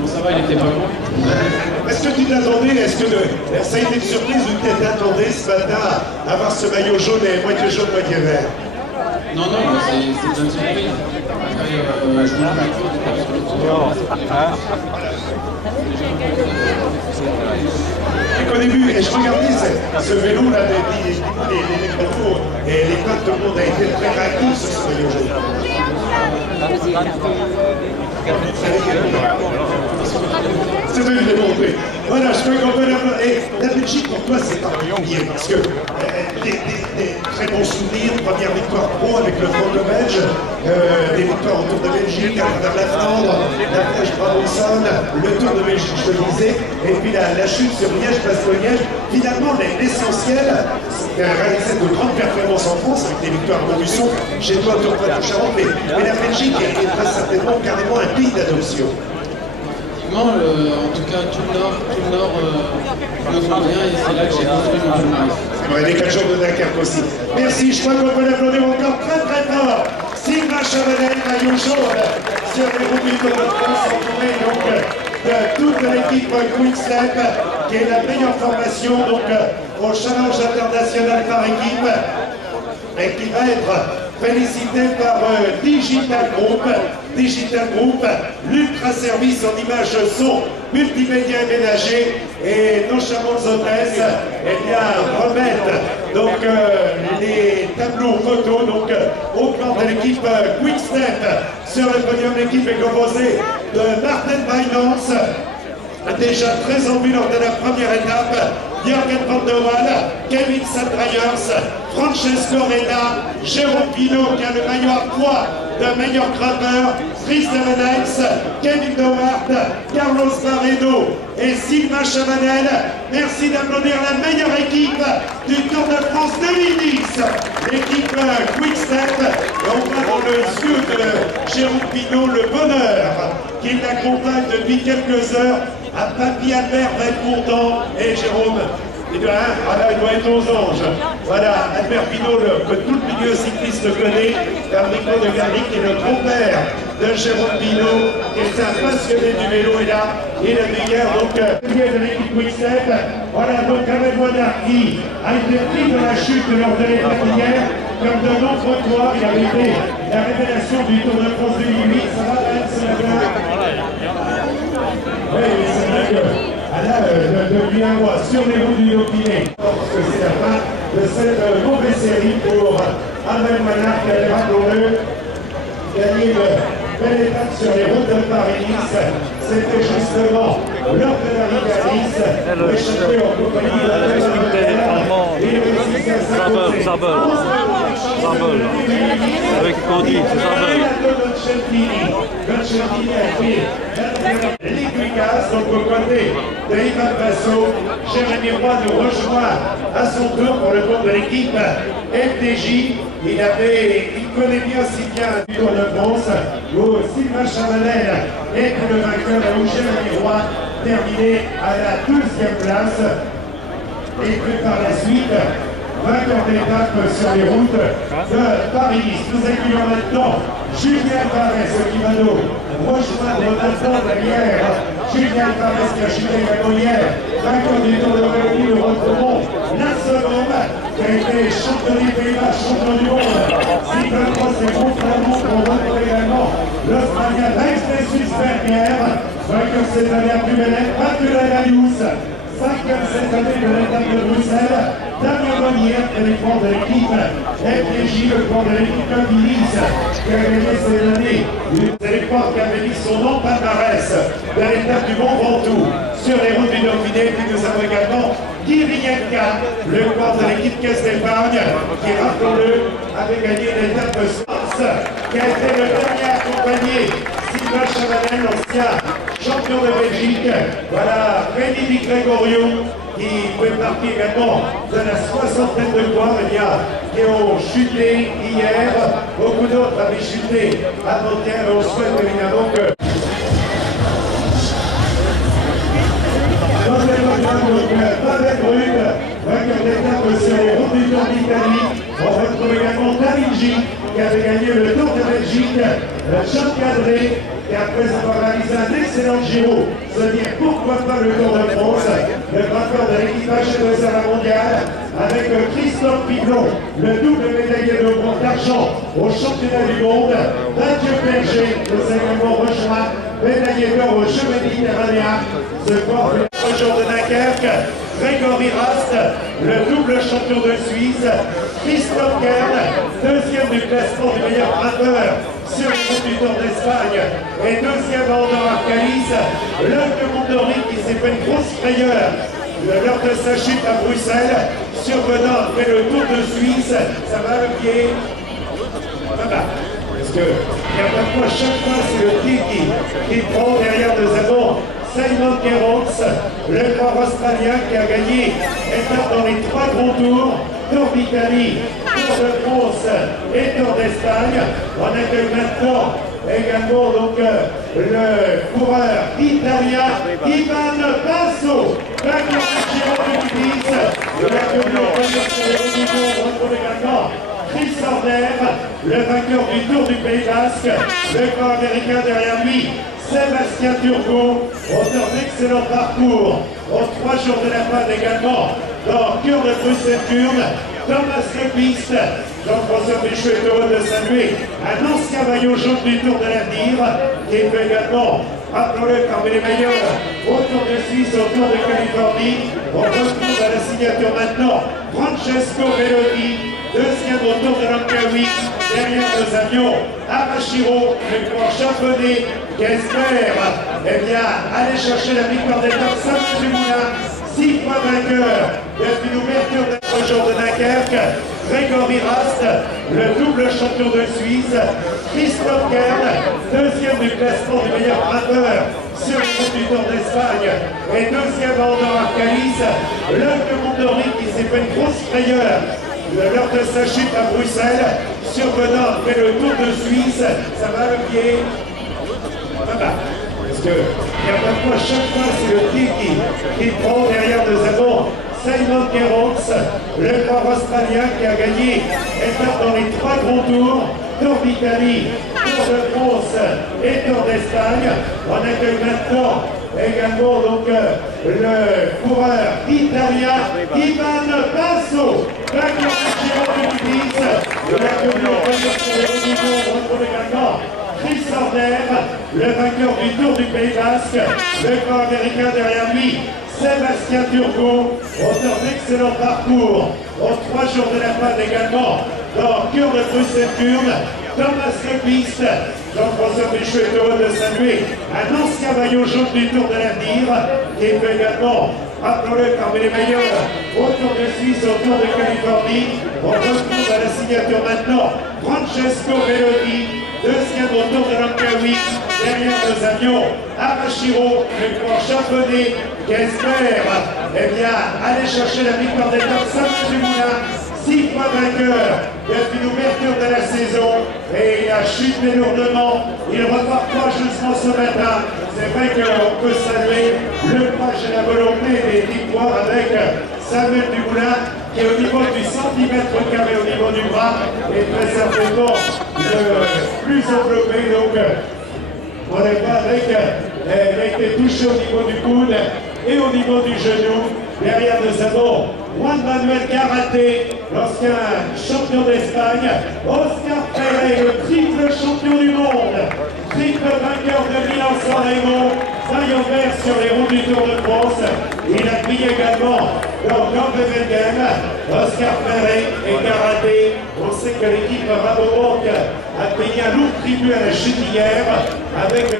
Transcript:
Bon, ça va, il était pas loin. Est-ce que tu t'attendais, ça a été une surprise ou tu t'attendais ce matin à avoir ce maillot jaune et moitié jaune, moitié vert? Non, non, c'est une surprise. Après, je me rends Au début, et je regardais ce vélo-là, les bateaux et les pattes, tout le monde a été très réactif sur ce maillot jaune. C'est de le montrer. Voilà, je crois qu'on peut et la Belgique, pour toi, c'est particulier parce que des très bons souvenirs, première victoire pro avec le franco-belge, des victoires au Tour de Belgique, à travers la Flandre, la Flèche Brabantson, le Tour de Belgique, je te disais, et puis la chute sur Liège-Bastogne-Liège. Finalement, l'essentiel, c'est réaliser de grandes performances en France avec des victoires de Luçon, chez toi, Tour Poitou-Charentes, mais la Belgique est très certainement carrément un pays d'adoption. en tout cas, tout le Nord me font bien et c'est là que j'ai construit mon palmarès. Ouais, les 4 jours de Dunkerque aussi. Merci, je crois qu'on peut l'applaudir encore très très fort. Sylvain Chavanel, maillot jaune, sur les routes du Tour de France, entouré donc de toute l'équipe Quick-Step, qui est la meilleure formation donc au Challenge international par équipe, et qui va être félicité par Digital Group, l'ultra service en images son, multimédia aménagé, et nos charmantes hôtesses remettent donc les tableaux photos donc au plan de l'équipe Quick-Step. Sur le podium, l'équipe est composée de Martin Binance, déjà très en vue lors de la première étape, Jürgen van der Waal, Kevin Sandrayers, Francesco Reda, Jérôme Pinot qui a le maillot à poids de meilleur grimpeur, Chris Devenex, Kevin Dowart, Carlos Barredo et Sylvain Chavanel. Merci d'applaudir la meilleure équipe du Tour de France 2010, l'équipe Quick-Step. On voit dans le yeux de Jérôme Pinot le bonheur qui l'accompagne depuis quelques heures. Papy Albert va être content, et Jérôme, il doit être aux anges. Voilà, Albert Pinot, que tout le milieu cycliste connaît, Enrico de Garrick, qui est le grand-père de Jérôme Pinot, qui est un passionné du vélo, et là, il a vu hier, donc, de l'équipe Quick-Step. Voilà, donc, Alain Boinard qui a été pris de la chute lors de l'étape hier, comme de nombreux fois, il avait été la révélation du Tour de France 2008, ça va, Alain, c'est la bien. Oui, c'est vrai que depuis un mois sur les routes du Dauphiné, parce que c'est la fin de cette mauvaise série pour Alain Manard qui a, rappelons-le, gagné une belle étape sur les routes de Paris-Nice. C'était justement lors de l'arrivée à Nice, échappé en compagnie de la Zabel. Avec Cody, c'est Zabel. Les Lucas, donc au côté de Ivan Basso, Jérémy Roy nous rejoint à son tour pour le compte de l'équipe FDJ. Il connaît bien si bien du Tour de France, où Sylvain Chavanel est le vainqueur, où Jérémy Roy terminé à la 2e place. Et puis par la suite, vainqueur d'étape sur les routes de Paris-Nice. Nous accueillons maintenant Julien Paris qui va nous rejoindre maintenant derrière. Julien Paris qui a chuté également hier, vainqueur du Tour de Wallonie. Nous retrouvons l'Asselhomme qui a été champion des Pays-Bas, champion du monde. Cycle cross et contre-la-montre, on retrouve également l'Australien Rex Suisse-Berger, vainqueur cette année à Plumelet, Mathieu Layous. 5e cette année de l'étape de Bruxelles, Damien Bonnière, élément de l'équipe FDJ, le plan de l'équipe Nice, qui a gagné cette année. Vous allez voir qui avait mis son nom palmarès de l'étape du Mont Ventoux sur les routes du Dauphiné. Puis nous avons également Kirienka, le plan de l'équipe Caisse d'Épargne, qui, rappelons-le, avait gagné l'étape de Sens, qui a été le dernier accompagné Sylvain Chavanel, l'ancien champion de Belgique. Voilà, Rémi Di Gregorio, qui fait partie également de la 60aine de points, qui ont chuté hier. Beaucoup d'autres avaient chuté avant-hier, et on souhaite évidemment que... Pavel Brune, vainqueur d'étape sur les routes du Tour d'Italie. On retrouve également Davigi, qui avait gagné le Tour de Belgique, Jean Cadré, et après avoir réalisé un excellent Giro, se dire pourquoi pas le Tour de France, le grimpeur de l'équipage de la mondiale, avec Christophe Piglon, le double médaillé de bronze d'argent au championnat du monde, Mathieu Berger, nous également rejoint, médaillé d'or aux Jeux méditerranéens, ce corps le jour de Dunkerque, Grégory Rast, le double champion de Suisse, Christophe Kern, deuxième du classement du meilleur grimpeur sur le route du Tour d'Espagne, et deuxième à Andorre Arcalis, l'homme de Mondori qui s'est fait une grosse frayeur lors de sa chute à Bruxelles, survenant après le Tour de Suisse, ça va le pied. Parce que il n'y a pas de quoi, chaque fois c'est le pied qui prend. Derrière nous avons Simon Gerrans, le grand australien qui a gagné étape dans les 3 grands tours, Tour d'Italie, Tour de France et Tour d'Espagne. On accueille maintenant également donc le coureur italien Ivan Basso, vainqueur du Giro 2010. Il a connu au premier niveau, on retrouve également Chris Horner, le vainqueur du Tour du Pays Basque, le corps américain derrière lui, Sébastien Turgot, auteur d'excellents parcours, aux 3 jours de la panne également, dans cœur de Bruxelles-Kurne, Thomas Lepiste, Jean-François Michel est heureux de saluer un ancien maillot jaune du Tour de l'Avenir, qui est également, rappelons-le, parmi les meilleurs, au Tour de Suisse, au Tour de Californie. On retrouve à la signature maintenant Francesco Belloni, deuxième au Tour de Langkawi. Derrière nos avions, Arashiro, le grand japonais, qui espère aller chercher la victoire d'étape Saint-Dumoulin, 6 fois vainqueur depuis l'ouverture d'un jour de Dunkerque. Grégory Rast, le double champion de Suisse, Christophe Kern, deuxième du classement du meilleur grimpeur sur le route du Tour d'Espagne, et deuxième à Andorre Arcalis, l'homme de Mondori qui s'est fait une grosse frayeur lors de sa chute à Bruxelles, survenant après le Tour de Suisse. Ça va le pied. Parce que il n'y a pas de quoi, chaque fois c'est le pied qui prend. Derrière nous avons Simon Gerrans, le grand australien qui a gagné étape dans les 3 grands tours, Tour d'Italie, Tour de France et Tour d'Espagne. On accueille maintenant également donc le coureur italien Ivan Basso, vainqueur du Giro 2010. Il a connu au premier niveau, on retrouve également Chris Horner, le vainqueur du Tour du Pays Basque, le corps américain derrière lui, Sébastien Turgot, auteur d'excellents parcours, aux 3 jours de la panne également, dans cœur de Bruxelles-Kurne, Thomas Lepiste, Jean-François Michel est heureux de saluer un ancien maillot jaune du Tour de l'Avenir, qui est également, rappelons-le, parmi les meilleurs, au Tour de Suisse, au Tour de Californie. On retrouve à la signature maintenant Francesco Belloni, deuxième au Tour de Langkawi. Derrière nos avions, Arashiro, le grand japonais, qui espère aller chercher la victoire d'étape Saint-Dumoulin, 6 fois vainqueur depuis l'ouverture de la saison, et il a chuté lourdement. Il repart pas justement ce matin. C'est vrai qu'on peut saluer le courage et la volonté des victoires avec Samuel Dumoulin, qui est au niveau du centimètre carré au niveau du bras, et très certainement le plus enveloppé. Donc on est pas avec, elle a été touchée au niveau du coude et au niveau du genou. Derrière nous avons Juan Manuel Garate, l'ancien champion d'Espagne, Oscar Freire, le triple champion du monde, triple vainqueur de Milan-San Remo, maillot vert sur les routes du Tour de France. Il a pris également dans Gambevenden, Oscar Freire et Garate. On sait que l'équipe Rabobank a payé un lourd tribut à la chute hier avec